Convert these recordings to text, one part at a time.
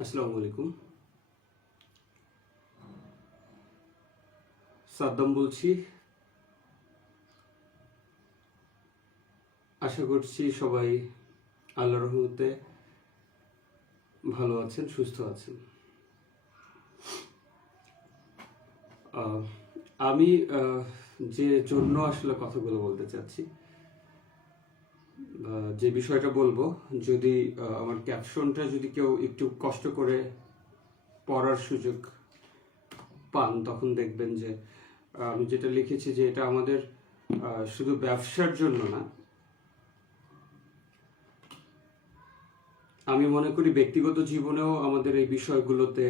আসসালামু আলাইকুম। সাদ্দাম বলছি। আশা করছি সবাই আল্লাহর রহমতে ভালো আছেন, সুস্থ আছেন। আহ, আমি যে জন্য আসলে কথাগুলো বলতে চাচ্ছি, যে বিষয়টা বলবো, যদি আমার ক্যাপশনটা যদি কেউ একটু কষ্ট করে পড়ার সুযোগ পান, তখন দেখবেন যে আমি যেটা লিখেছি যে এটা আমাদের শুধু ব্যবসার জন্য না, আমি মনে করি ব্যক্তিগত জীবনেও আমাদের এই বিষয়গুলোতে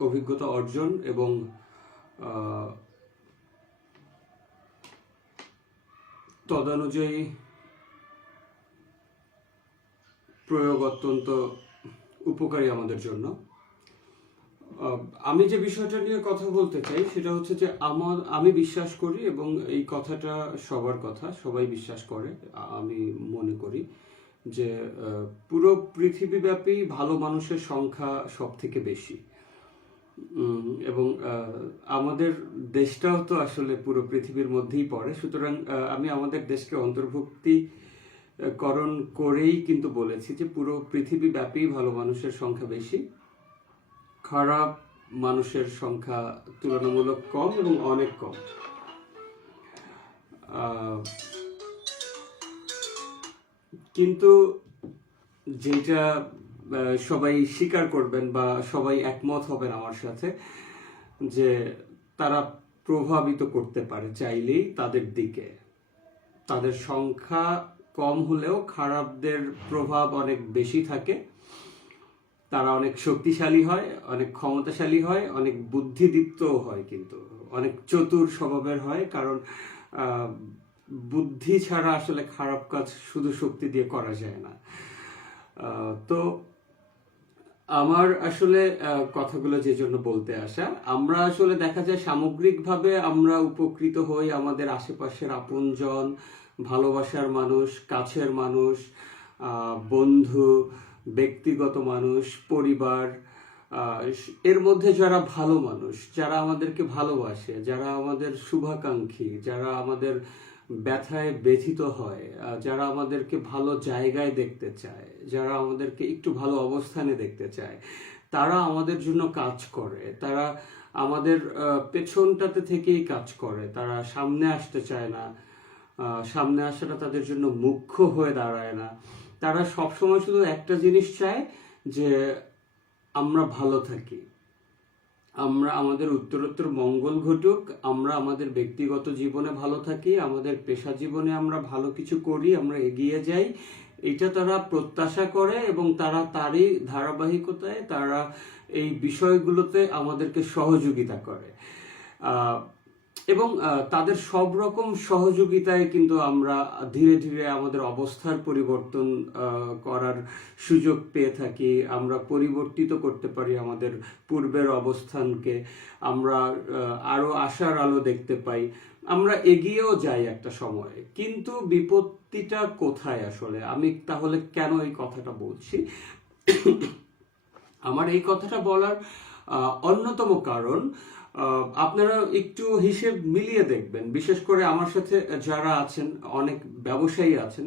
অভিজ্ঞতা অর্জন এবং তদানুযায়ী প্রয়োগ অত্যন্ত উপকারী আমাদের জন্য। আমি যে বিষয়টা নিয়ে কথা বলতে চাই সেটা হচ্ছে যে আমি বিশ্বাস করি, এবং এই কথাটা সবার কথা, সবাই বিশ্বাস করে, আমি মনে করি যে পুরো পৃথিবীব্যাপী ভালো মানুষের সংখ্যা সব থেকে বেশি। এবং আমাদের দেশটাও তো আসলে পুরো পৃথিবীর মধ্যেই পড়ে, সুতরাং আমি আমাদের দেশকে অন্তর্ভুক্তিকরণ করেই কিন্তু বলেছি যে পুরো পৃথিবীব্যাপী ভালো মানুষের সংখ্যা বেশি, খারাপ মানুষের সংখ্যা তুলনামূলক কম এবং অনেক কম। কিন্তু যেটা সবাই স্বীকার করবেন বা সবাই একমত হবেন আমার সাথে, যে তারা প্রভাবিত করতে পারে চাইলেই তাদের দিকে। তাদের সংখ্যা কম হলেও খারাপদের প্রভাব অনেক বেশি থাকে। তারা অনেক শক্তিশালী হয়, অনেক ক্ষমতাশালী হয়, অনেক বুদ্ধিদীপ্তও হয়, কিন্তু অনেক চতুর স্বভাবের হয়। কারণ বুদ্ধি ছাড়া আসলে খারাপ কাজ শুধু শক্তি দিয়ে করা যায় না। তো আমার আসলে কথাগুলো যে জন্য বলতে আসা, আমরা আসলে দেখা যায় সামগ্রিকভাবে আমরা উপকৃত হই আমাদের আশেপাশের আপনজন, ভালোবাসার মানুষ, কাছের মানুষ, বন্ধু, ব্যক্তিগত মানুষ, পরিবার, এর মধ্যে যারা ভালো মানুষ, যারা আমাদেরকে ভালোবাসে, যারা আমাদের শুভাকাঙ্ক্ষী, যারা আমাদের ব্যথায় ব্যথিত হয়, যারা আমাদেরকে ভালো জায়গায় দেখতে চায়, যারা আমাদেরকে একটু ভালো অবস্থানে দেখতে চায়, তারা আমাদের জন্য কাজ করে। তারা আমাদের পেছনটাতে থেকেই কাজ করে, তারা সামনে আসতে চায় না। সামনে আসাটা তাদের জন্য মুখ্য হয়ে দাঁড়ায় না। তারা সবসময় শুধু একটা জিনিস চায়, যে আমরা ভালো থাকি, আমরা আমাদের উত্তরোত্তর মঙ্গল ঘটুক, আমরা আমাদের ব্যক্তিগত জীবনে ভালো থাকি, আমাদের পেশা জীবনে আমরা ভালো কিছু করি, আমরা এগিয়ে যাই, এটা তারা প্রত্যাশা করে। এবং তারা তারই ধারাবাহিকতায় তারা এই বিষয়গুলোতে আমাদেরকে সহযোগিতা করে। এবং তাদের সব রকম সহযোগিতায় কিন্তু আমরা ধীরে ধীরে আমাদের অবস্থার পরিবর্তন করার সুযোগ পেয়ে থাকি। আমরা পরিবর্তিত করতে পারি আমাদের পূর্বের অবস্থানকে, আমরা আরো আশার আলো দেখতে পাই, আমরা এগিয়েও যাই একটা সময়ে। কিন্তু বিপত্তিটা কোথায় আসলে? আমি তাহলে কেন এই কথাটা বলছি? আমার এই কথাটা বলার অন্যতম কারণ, আপনারা একটু হিসেব মিলিয়ে দেখবেন, বিশেষ করে আমার সাথে যারা আছেন, অনেক ব্যবসায়ী আছেন,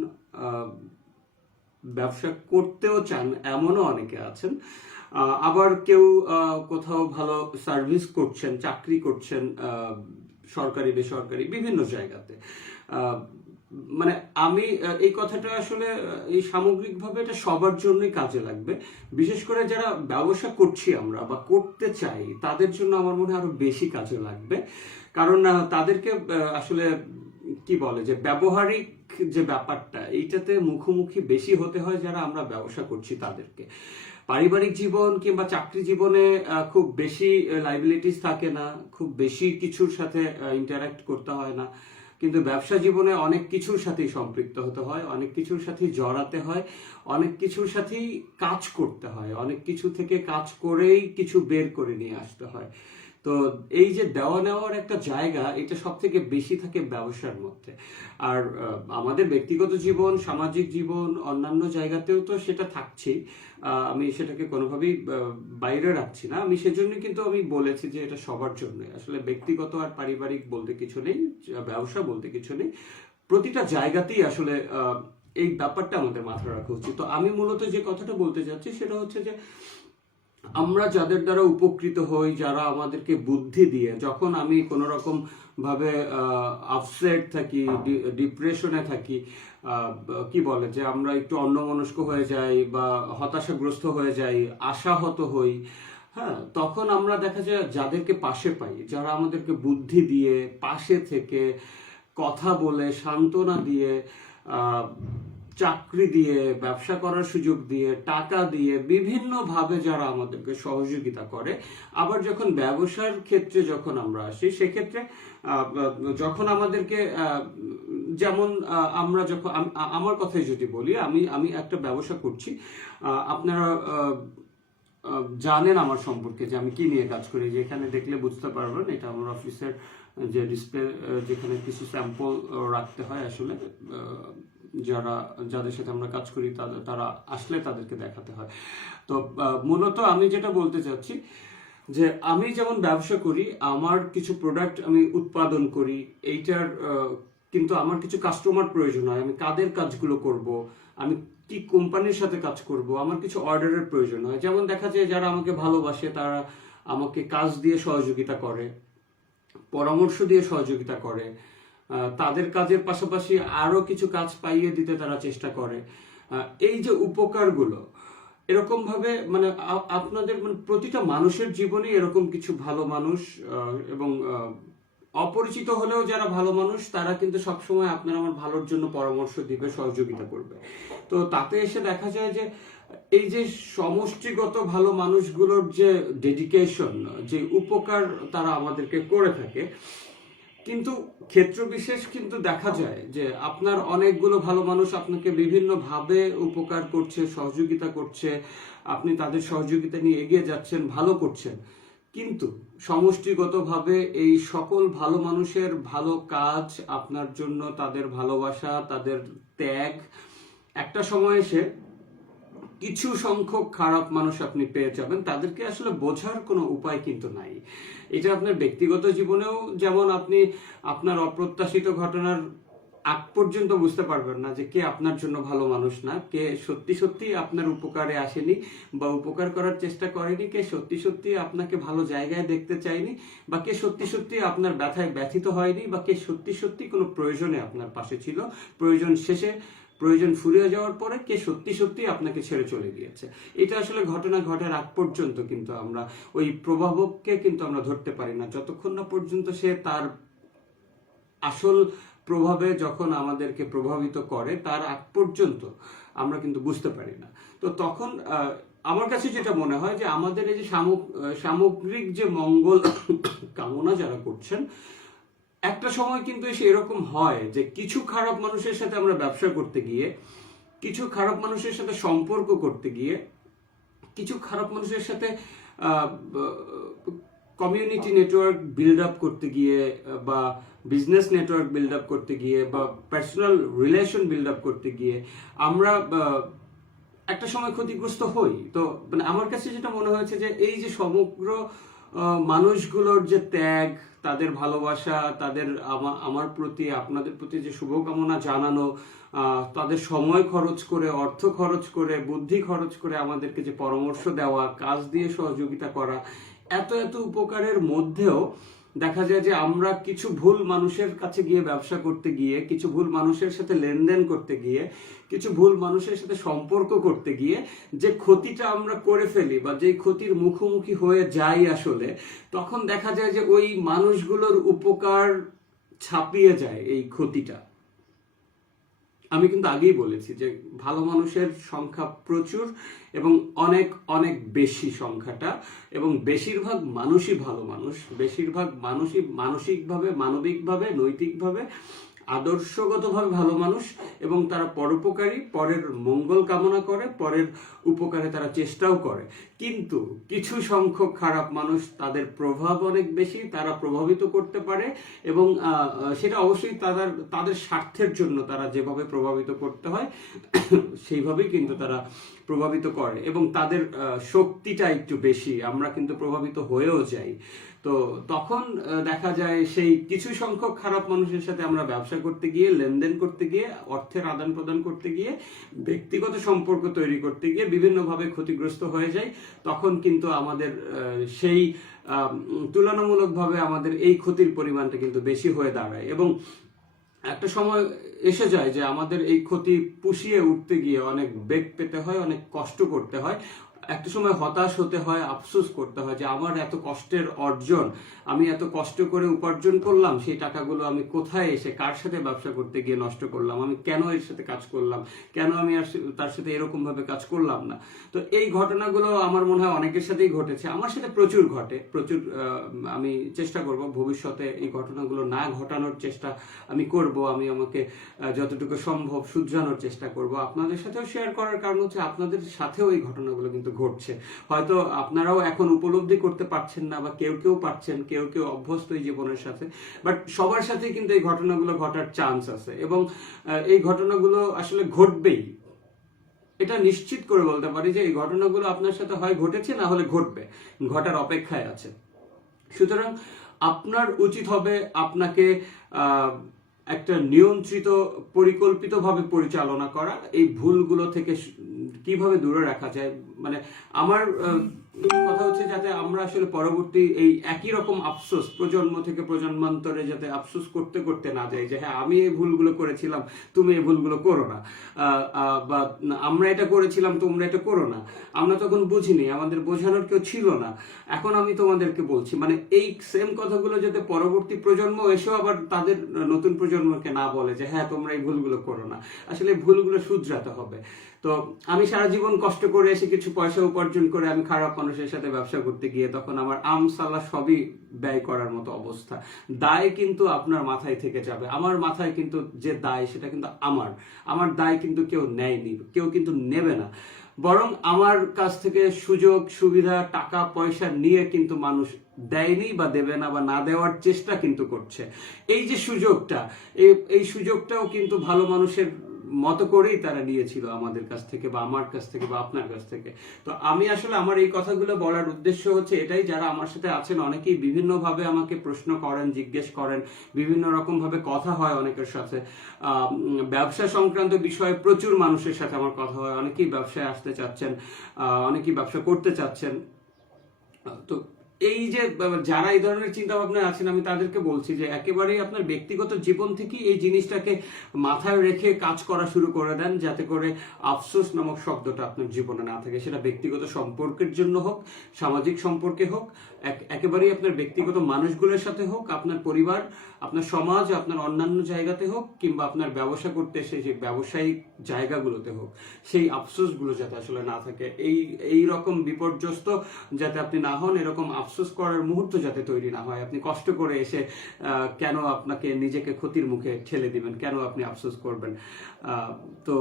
ব্যবসা করতেও চান এমনও অনেকে আছেন, আবার কেউ কোথাও ভালো সার্ভিস করছেন, চাকরি করছেন, সরকারি বেসরকারি বিভিন্ন জায়গাতে। মানে আমি এই কথাটা আসলে এই সামগ্রিকভাবে এটা সবার জন্যই কাজে লাগবে। বিশেষ করে যারা ব্যবসা করছি আমরা বা করতে চাই, তাদের জন্য আমার মনে হয় আরো বেশি কাজে লাগবে। কারণ তাদেরকে আসলে কি বলে, যে ব্যবহারিক যে ব্যাপারটা, এইটাতে মুখোমুখি বেশি হতে হয় যারা আমরা ব্যবসা করছি তাদেরকে। পারিবারিক জীবন কিংবা চাকরি জীবনে খুব বেশি লাইবিলিটিস থাকে না, খুব বেশি কিছুর সাথে ইন্টারাক্ট করতে হয় না। কিন্তু ব্যবসা জীবনে অনেক কিছুর সাথেই সম্পৃক্ত হতে হয়, অনেক কিছুর সাথেই জড়াতে হয়, অনেক কিছুর সাথেই কাজ করতে হয়, অনেক কিছু থেকে কাজ করেই কিছু বের করে নিয়ে আসতে হয়। তো এই যে দেওয়া নেওয়ার একটা জায়গা, এটা সব থেকে বেশি থাকে ব্যবসার মধ্যে। আর আমাদের ব্যক্তিগত জীবন, সামাজিক জীবন, অন্যান্য জায়গাতেও তো সেটা থাকছেই। আমি সেটাকে কোনোভাবেই বাইরে রাখছি না। আমি সেজন্য কিন্তু আমি বলেছি যে এটা সবার জন্য, আসলে ব্যক্তিগত আর পারিবারিক বলতে কিছু নেই, ব্যবসা বলতে কিছু নেই, প্রতিটা জায়গাতেই আসলে এই ব্যাপারটা আমাদের মাথায় রাখা উচিত। তো আমি মূলত যে কথাটা বলতে চাচ্ছি সেটা হচ্ছে যে আমরা যাদের দ্বারা উপকৃত হই, যারা আমাদেরকে বুদ্ধি দিয়ে, যখন আমি কোনো রকম ভাবে আপসেট থাকি, ডিপ্রেশনে থাকি, কি বলে যে আমরা একটু অন্যমনস্ক হয়ে যাই বা হতাশাগ্রস্ত হয়ে যাই, আশাহত হই, হ্যাঁ, তখন আমরা দেখা যায় যাদেরকে পাশে পাই, যারা আমাদেরকে বুদ্ধি দিয়ে, পাশে থেকে, কথা বলে, সান্ত্বনা দিয়ে, চাকরি দিয়ে, ব্যবসা করার সুযোগ দিয়ে, টাকা দিয়ে, বিভিন্নভাবে যারা আমাদেরকে সহযোগিতা করে। আবার যখন ব্যবসার ক্ষেত্রে যখন আমরা আসি, সেক্ষেত্রে যখন আমাদেরকে যেমন আমরা যখন আমার কথাই যদি বলি, আমি আমি একটা ব্যবসা করছি, আপনারা জানেন আমার সম্পর্কে যে আমি কি নিয়ে কাজ করি, যেখানে দেখলে বুঝতে পারবেন এটা আমার অফিসের যে ডিসপ্লে, যেখানে কিছু স্যাম্পল রাখতে হয় আসলে, যাদের সাথে আমরা কাজ করি তারা আসলে তাদেরকে দেখাতে হয়। তো মূলত আমি যেটা বলতে চাচ্ছি যে আমি যেমন ব্যবসা করি, আমার কিছু প্রোডাক্ট আমি উৎপাদন করি, এইটার কিন্তু আমার কিছু কাস্টমার প্রয়োজন হয়, আমি কাদের কাজগুলো করব, আমি কি কোম্পানির সাথে কাজ করব, আমার কিছু অর্ডারের প্রয়োজন হয়। যেমন দেখা যায় যারা আমাকে ভালোবাসে তারা আমাকে কাজ দিয়ে সহযোগিতা করে, পরামর্শ দিয়ে সহযোগিতা করে, তাদের কাজের পাশাপাশি আরো কিছু কাজ পাইয়ে দিতে তারা চেষ্টা করে। এই যে উপকারগুলো, এরকম ভাবে মানে আপনাদের মানে প্রতিটা মানুষের জীবনে এরকম কিছু ভালো মানুষ, এবং অপরিচিত হলেও যারা ভালো মানুষ, তারা কিন্তু সবসময় আপনার আমার ভালোর জন্য পরামর্শ দিবে, সহযোগিতা করবে। তো তাতে এসে দেখা যায় যে এই যে সমষ্টিগত ভালো মানুষগুলোর যে ডেডিকেশন, যে উপকার তারা আমাদেরকে করে থাকে, কিন্তু ক্ষেত্র বিশেষ কিন্তু দেখা যায় যে আপনার অনেকগুলো ভালো মানুষ আপনাকে বিভিন্ন ভাবে উপকার করছে, সহযোগিতা করছে, আপনি তাদের সহযোগিতা নিয়ে এগিয়ে যাচ্ছেন, ভালো করছেন, কিন্তু সমষ্টিগতভাবে এই সকল ভালো মানুষের ভালো কাজ, আপনার জন্য তাদের ভালোবাসা, তাদের ত্যাগ, একটা সময় এসে কিছু সংখ্যক খারাপ মানুষ আপনি পেয়ে যাবেন, তাদেরকে আসলে বোঝার কোনো উপায় কিন্তু নাই। এটা আপনার ব্যক্তিগত জীবনেও যেমন আপনি আপনার অপ্রত্যাশিত ঘটনার আগ পর্যন্ত বুঝতে পারবেন না যে কে আপনার জন্য ভালো মানুষ না, কে সত্যি সত্যি আপনার উপকারে আসেনি বা উপকার করার চেষ্টা করেনি, কে সত্যি সত্যি আপনাকে ভালো জায়গায় দেখতে চায়নি, বা কে সত্যি সত্যি আপনার ব্যথায় ব্যথিত হয়নি, বা কে সত্যি সত্যি কোনো প্রয়োজনে আপনার পাশে ছিল, প্রয়োজন শেষে, প্রয়োজন ফুরিয়ে যাওয়ার পরে কে সত্যি সত্যি আপনাকে ছেড়ে চলে গিয়েছে। এটা আসলে ঘটনা ঘটার আগ পর্যন্ত কিন্তু আমরা ওই প্রভাবককে কিন্তু আমরা ধরতে পারি না, যতক্ষণ না পর্যন্ত সে তার আসল প্রভাবে যখন আমাদেরকে প্রভাবিত করে, তার আগ পর্যন্ত আমরা কিন্তু বুঝতে পারি না। তো তখন আমার কাছে যেটা মনে হয় যে আমাদের এই যে সামগ্রিক যে মঙ্গল কামনা যারা করছেন, একটা সময় কিন্তু এসে এরকম হয় যে কিছু খারাপ মানুষের সাথে আমরা ব্যবসা করতে গিয়ে, কিছু খারাপ মানুষের সাথে সম্পর্ক করতে গিয়ে, কিছু খারাপ মানুষের সাথে কমিউনিটি নেটওয়ার্ক বিল্ড আপ করতে গিয়ে, বা বিজনেস নেটওয়ার্ক বিল্ড আপ করতে গিয়ে, বা পার্সোনাল রিলেশন বিল্ড আপ করতে গিয়ে আমরা একটা সময় ক্ষতিগ্রস্ত হই। তো মানে আমার কাছে যেটা মনে হয়েছে যে এই যে সমগ্র মানুষগুলোর যে ত্যাগ, তাদের ভালোবাসা, তাদের আমার প্রতি, আপনাদের প্রতি যে শুভকামনা জানানো, তাদের সময় খরচ করে, অর্থ খরচ করে, বুদ্ধি খরচ করে আমাদেরকে যে পরামর্শ দেওয়া, কাজ দিয়ে সহযোগিতা করা, এত এত উপকারের মধ্যেও দেখা যায় যে আমরা কিছু ভুল মানুষের কাছে গিয়ে ব্যবসা করতে গিয়ে, কিছু ভুল মানুষের সাথে লেনদেন করতে গিয়ে, কিছু ভুল মানুষের সাথে সম্পর্ক করতে গিয়ে যে ক্ষতিটা আমরা করে ফেলি, বা যে ক্ষতির মুখোমুখি হয়ে যাই আসলে, তখন দেখা যায় যে ওই মানুষগুলোর উপকার ছাপিয়ে যায় এই ক্ষতিটা। আমি কিন্তু আগেই বলেছি যে ভালো মানুষের সংখ্যা প্রচুর এবং অনেক অনেক বেশি সংখ্যাটা, এবং বেশিরভাগ মানুষই ভালো মানুষ, বেশিরভাগ মানুষই মানসিকভাবে, মানবিকভাবে, নৈতিকভাবে আদর্শগতভাবে ভালো মানুষ এবং তারা পরোপকারী, পরের মঙ্গল কামনা করে, পরের উপকারে তারা চেষ্টাও করে। কিন্তু কিছু সংখ্যক খারাপ মানুষ, তাদের প্রভাব অনেক বেশি, তারা প্রভাবিত করতে পারে এবং সেটা অবশ্যই তাদের স্বার্থের জন্য তারা যেভাবে প্রভাবিত করতে হয় সেইভাবেই কিন্তু তারা প্রভাবিত করে এবং তাদের শক্তিটা একটু বেশি, আমরা কিন্তু প্রভাবিত হয়েও যাই। তো তখন দেখা যায় সেই কিছু সংখ্যক খারাপ মানুষের সাথে আমরা ব্যবসা করতে গিয়ে, লেনদেন করতে গিয়ে, অর্থের আদান প্রদান করতে গিয়ে, ব্যক্তিগত সম্পর্ক তৈরি করতে গিয়ে বিভিন্নভাবে ক্ষতিগ্রস্ত হয়ে যায়। তখন কিন্তু আমাদের সেই তুলনামূলকভাবে আমাদের এই ক্ষতির পরিমাণটা কিন্তু বেশি হয়ে দাঁড়ায় এবং একটা সময় এসে যায় যে আমাদের এই ক্ষতি পুষিয়ে উঠতে গিয়ে অনেক বেগ পেতে হয়, অনেক কষ্ট করতে হয়, একটা সময় হতাশ হতে হয়, আফসোস করতে হয় যে আমার এত কষ্টের অর্জন, আমি এত কষ্ট করে উপার্জন করলাম, সেই টাকাগুলো আমি কোথায় এসে কার সাথে ব্যবসা করতে গিয়ে নষ্ট করলাম, আমি কেন এর সাথে কাজ করলাম, কেন আমি আর তার সাথে এরকম ভাবে কাজ করলাম না। তো এই ঘটনাগুলো আমার মনে হয় অনেকের সাথেই ঘটেছে, আমার সাথে প্রচুর ঘটে, প্রচুর। আমি চেষ্টা করব ভবিষ্যতে এই ঘটনাগুলো না ঘটানোর চেষ্টা আমি করব, আমি আমাকে যতটুকু সম্ভব শুধরানোর চেষ্টা করব। আপনাদের সাথেও শেয়ার করার কারণ হচ্ছে আপনাদের সাথেও এই ঘটনাগুলো কিন্তু ঘটছে, হয়তো আপনারাও এখন উপলব্ধি করতে পারছেন না বা কেউ কেউ পারছেন, কেউ কেউ অভ্যস্ত এই জীবনের সাথে, বাট সবার সাথে কিন্তু এই ঘটনাগুলো ঘটার চান্স আছে এবং এই ঘটনাগুলো আসলে ঘটবেই। এটা নিশ্চিত করে বলতে পারি যে এই ঘটনাগুলো আপনার সাথে হয় ঘটেছে, না হলে ঘটবে, ঘটার অপেক্ষায় আছে। সুতরাং আপনার উচিত হবে আপনাকে একটা নিয়ন্ত্রিত, পরিকল্পিতভাবে পরিচালনা করা, এই ভুলগুলো থেকে কিভাবে দূরে রাখা যায়। মানে আমার কথা হচ্ছে যাতে আমরা আসলে পরবর্তী এই একই রকম আফসোস প্রজন্ম থেকে প্রজন্মান্তরে যাতে আফসোস করতে করতে না যাই যে হ্যাঁ আমি এই ভুলগুলো করেছিলাম, তুমি এই ভুলগুলো করো না, বা আমরা এটা করেছিলাম, তোমরা এটা করো না, আমরা তখন বুঝিনি, আমাদের বোঝানোর কেউ ছিল না, এখন আমি তোমাদেরকে বলছি। মানে এই সেম কথাগুলো যাতে পরবর্তী প্রজন্ম এসেও আবার তাদের নতুন প্রজন্মকে না বলে যে হ্যাঁ তোমরা এই ভুলগুলো করো না, আসলে ভুলগুলো শুধরাতে হবে। তো আমি সারা জীবন কষ্ট করে এসে কিছু পয়সা উপার্জন করে আমি খারাপ মানুষের সাথে ব্যবসা করতে গিয়ে তখন আমার আমসালা সবই ব্যয় করার মতো অবস্থা। দায় কিন্তু আপনার মাথায় থেকে যাবে, আমার মাথায় কিন্তু যে দায় সেটা কিন্তু আমার দায় কিন্তু কেউ নেয়নি, কেউ কিন্তু নেবে না, বরং আমার কাছ থেকে সুযোগ সুবিধা টাকা পয়সা নিয়ে কিন্তু মানুষ দেয়নি বা দেবে না বা না দেওয়ার চেষ্টা কিন্তু করছে। এই যে সুযোগটা, এই সুযোগটাও কিন্তু ভালো মানুষের মতো করেই তারা নিয়েছিল আমাদের কাছ থেকে বা আমার কাছ থেকে বা আপনার কাছ থেকে। তো আমি আসলে আমার এই কথাগুলো বলার উদ্দেশ্য হচ্ছে এটাই, যারা আমার সাথে আছেন অনেকেই বিভিন্নভাবে আমাকে প্রশ্ন করেন, জিজ্ঞেস করেন, বিভিন্ন রকম ভাবে কথা হয় অনেকের সাথে, ব্যবসা সংক্রান্ত বিষয়ে প্রচুর মানুষের সাথে আমার কথা হয়, অনেকেই ব্যবসায় আসতে চাচ্ছেন, অনেকেই ব্যবসা করতে চাচ্ছেন। তো এই যে যারা এই ধরনের চিন্তা ভাবনা আছেন, আমি তাদেরকে বলছি যে একেবারেই আপনার ব্যক্তিগত জীবন থেকেই এই জিনিসটাকে মাথায় রেখে কাজ করা শুরু করে দেন, যাতে করে আফসোস নামক শব্দটা আপনার জীবনে না থাকে। সেটা ব্যক্তিগত সম্পর্কের জন্য হোক, সামাজিক সম্পর্কে হোক, একেবারেই আপনার ব্যক্তিগত মানুষগুলোর সাথে হোক, আপনার পরিবার, আপনার সমাজ, আপনার অন্যান্য জায়গাতে হোক, কিংবা আপনার ব্যবসা করতে এসে যে ব্যবসায়িক জায়গাগুলোতে হোক, সেই আফসোসগুলো যাতে আসলে না থাকে, এই রকম বিপর্যস্ত যাতে আপনি না হন, এরকম আফসোস করার মুহূর্ত যাতে তৈরি না হয়। আপনি কষ্ট করে এসে কেন আপনাকে নিজেকে ক্ষতির মুখে ঠেলে দিবেন, কেন আপনি আফসোস করবেন? তো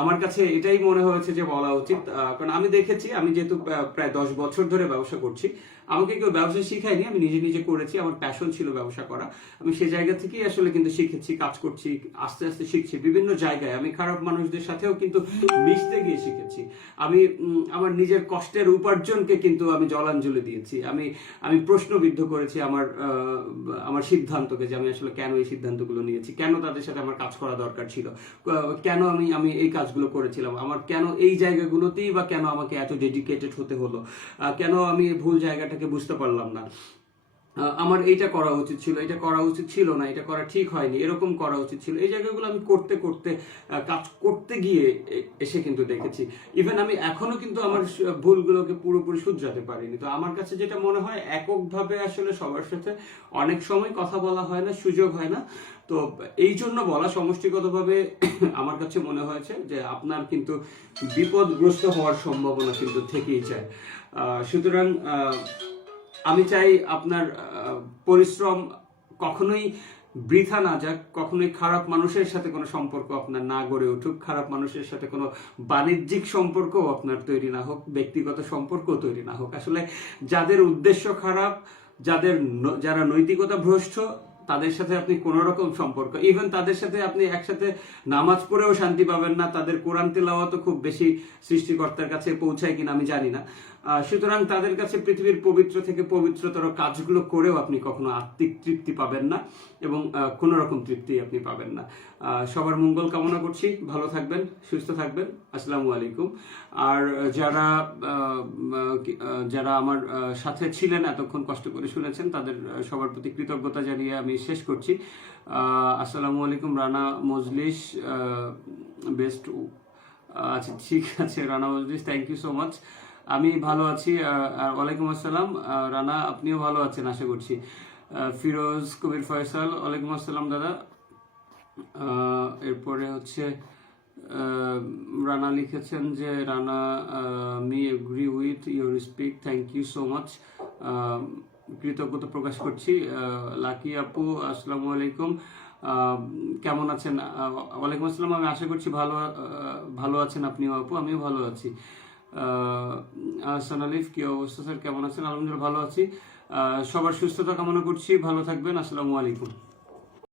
আমার কাছে এটাই মনে হয়েছে যে বলা উচিত, কারণ আমি দেখেছি, আমি যেহেতু প্রায় 10 বছর ধরে ব্যবসা করছি, আমাকে কেউ ব্যবসা শিখায়নি, আমি নিজে নিজে করেছি, আমার প্যাশন ছিল ব্যবসা করা, আমি সেই জায়গা থেকেই আসলে কিন্তু শিখেছি, কাজ করছি, আস্তে আস্তে শিখছি বিভিন্ন জায়গায়। আমি খারাপ মানুষদের সাথেও কিন্তু মিশতে গিয়ে শিখেছি, আমি আমার নিজের কষ্টের উপার্জনকে কিন্তু আমি জলাঞ্জলি দিয়েছি, আমি প্রশ্নবিদ্ধ করেছি আমার সিদ্ধান্তকে, যে আমি আসলে কেন এই সিদ্ধান্তগুলো নিয়েছি, কেন তাদের সাথে আমার কাজ করা দরকার ছিল, কেন আমি এই কাজগুলো করেছিলাম, আমার কেন এই জায়গাগুলোতেই বা কেন আমাকে এত ডেডিকেটেড হতে হলো, কেন আমি ভুল জায়গাটাকে বুঝতে পারলাম না, আমার এইটা করা উচিত ছিল, এটা করা উচিত ছিল না, এটা করা ঠিক হয়নি, এরকম করা উচিত ছিল। এই জায়গাগুলো আমি করতে করতে কাজ করতে গিয়ে এসে কিন্তু দেখেছি, ইভেন আমি এখনো কিন্তু আমার ভুলগুলোকে পুরোপুরি শুধরাতে পারিনি। তো আমার কাছে যেটা মনে হয়, এককভাবে আসলে সবার সাথে অনেক সময় কথা বলা হয় না, সুযোগ হয় না। তো এই জন্য বলা, সমষ্টিগতভাবে আমার কাছে মনে হয়েছে যে আপনার কিন্তু বিপদগ্রস্ত হওয়ার সম্ভাবনা কিন্তু থেকেই যায়। সুতরাং আমি চাই আপনার পরিশ্রম কখনোই বৃথা না যাক, কখনোই খারাপ মানুষের সাথে কোনো সম্পর্ক আপনার না গড়ে উঠুক, খারাপ মানুষের সাথে কোনো বাণিজ্যিক সম্পর্কও আপনার তৈরি না হোক, ব্যক্তিগত সম্পর্কও তৈরি না হোক। আসলে যাদের উদ্দেশ্য খারাপ, যারা নৈতিকতা ভ্রষ্ট, তাদের সাথে আপনি কোনো রকম সম্পর্ক, ইভেন তাদের সাথে আপনি একসাথে নামাজ পড়েও শান্তি পাবেন না, তাদের কোরআন তিলাওয়াতও খুব বেশি সৃষ্টিকর্তার কাছে পৌঁছায় কিনা আমি জানি না। সুতরাং তাদের কাছে পৃথিবীর পবিত্র থেকে পবিত্রতর কাজগুলো করেও আপনি কখনো আত্মিক তৃপ্তি পাবেন না, এবং কোনো রকম তৃপ্তি আপনি পাবেন না। সবার মঙ্গল কামনা করছি, ভালো থাকবেন, সুস্থ থাকবেন। আসসালামু আলাইকুম। আর যারা আমার সাথে ছিলেন, এতক্ষণ কষ্ট করে শুনেছেন, তাদের সবার প্রতি কৃতজ্ঞতা জানিয়ে আমি শেষ করছি। আসসালামু আলাইকুম। রানা মজলিস বেস্ট। আচ্ছা, ঠিক আছে রানা মজলিস, থ্যাংক ইউ সো মাচ। আমি ভালো আছি। ওয়ালাইকুম আসসালাম রানা, আপনিও ভালো আছেন আশা করছি। ফিরোজ কবির ফয়সাল, ওয়ালাইকুম আসসালাম দাদা। এরপরে হচ্ছে রানা লিখেছেন যে Rana me agree with your speak, thank you so much, কৃতজ্ঞতা প্রকাশ করছি। লাকি আপু, আসসালামু আলাইকুম, কেমন আছেন? ওয়ালাইকুম আসসালাম, আমি আশা করছি ভালো আছেন আপনিও আপু, আমিও ভালো আছি। আহসান আলিফ, কি অবস্থা স্যার, কেমন আছেন? আলহামদুলিল্লাহ ভালো আছি। সবার সুস্থতা কামনা করছি, ভালো থাকবেন। আসসালামু আলাইকুম।